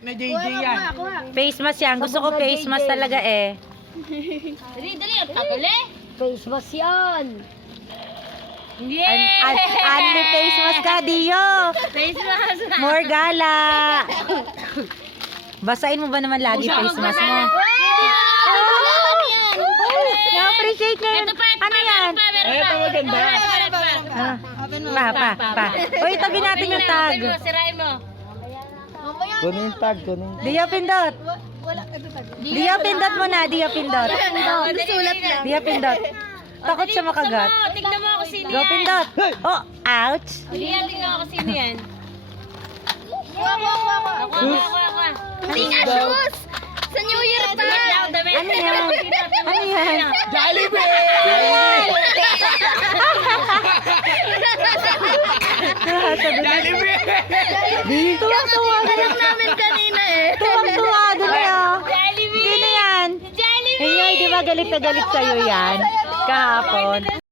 Na JJ yan. Face mask yan. Gusto ko face mask talaga eh. Dali, ang tabuli. Face mask yan. Only face mask ka, Dio. Face mask. More gala. Basain mo ba naman lagi face mask mo? Na-appreciate na yun. Ito pa, Ano yan? Ito maganda. Pa. Uy, tabi natin yung tag. Sirain mo. Kunin yung tag, kunin. Dio pindot. Dio pindot mo na, Dio pindot. Sulat na. Dio pindot. Takot siya makagat. Tignan mo ako sino Go yan. pindot. Oh, ouch. Tignan mo ako sino yan. Ako. Tinga shoes! Sa New Year pa! Ano yan? Ano yan? Jollibee! Jollibee! Tuwang-tuwa Alam namin kanina eh. Tuwang-tuwa doon eh. Jollibee! Sino yan? Jollibee! Ay, di ba galit na galit sa'yo yan? Kahapon.